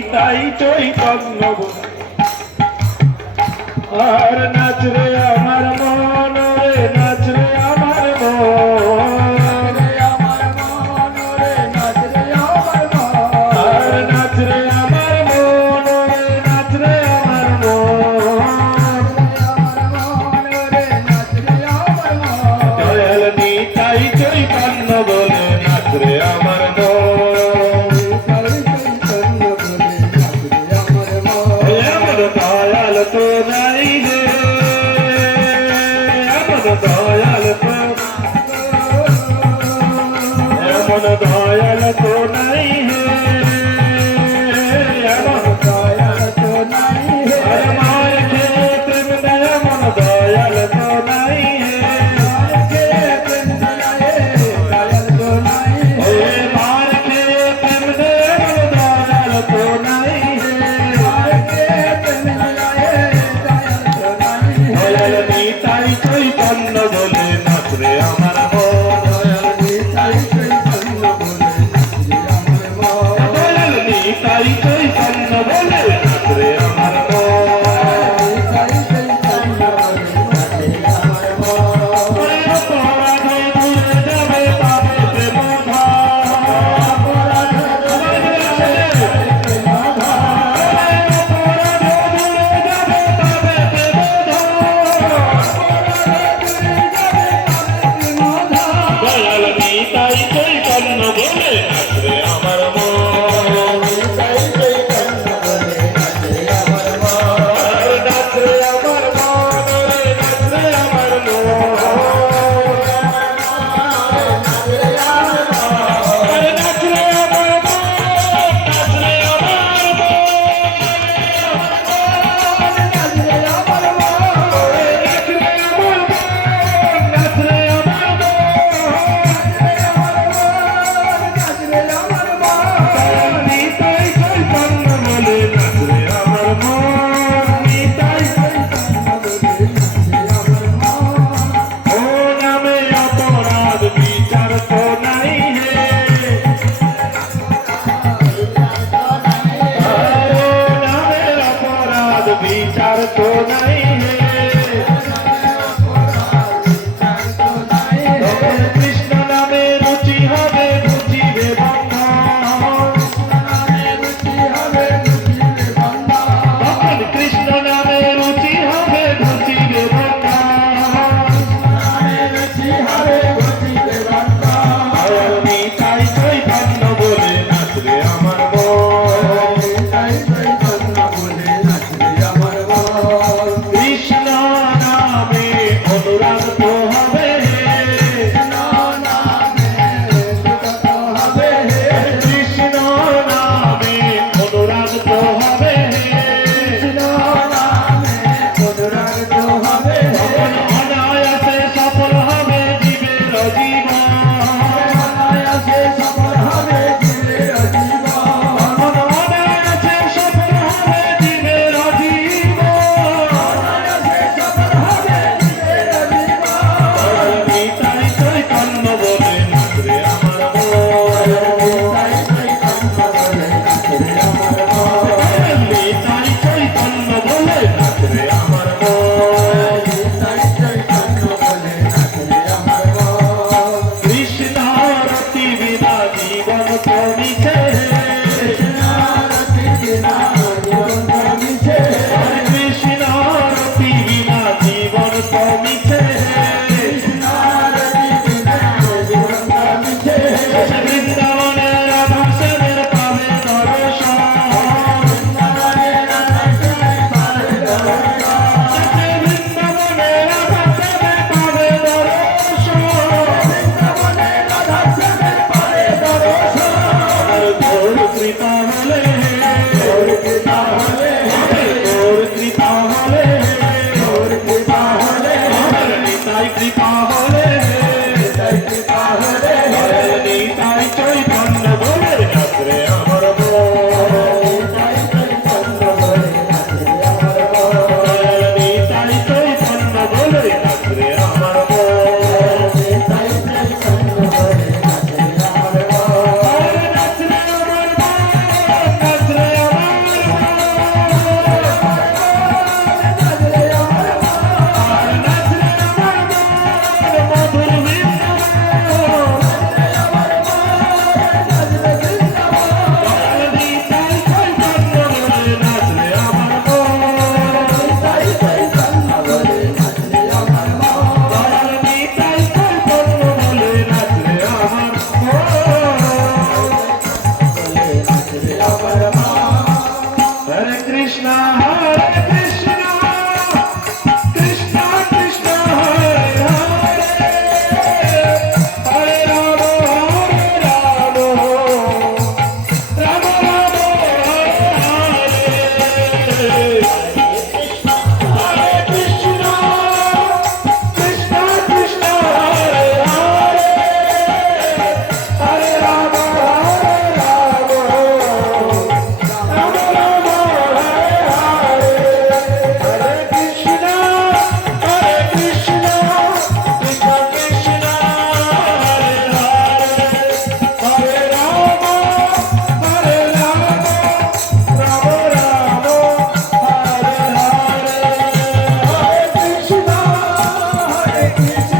নিতাই চৈতন্য। আর নাচরে আমার Canada. বিচার তো নাই। Música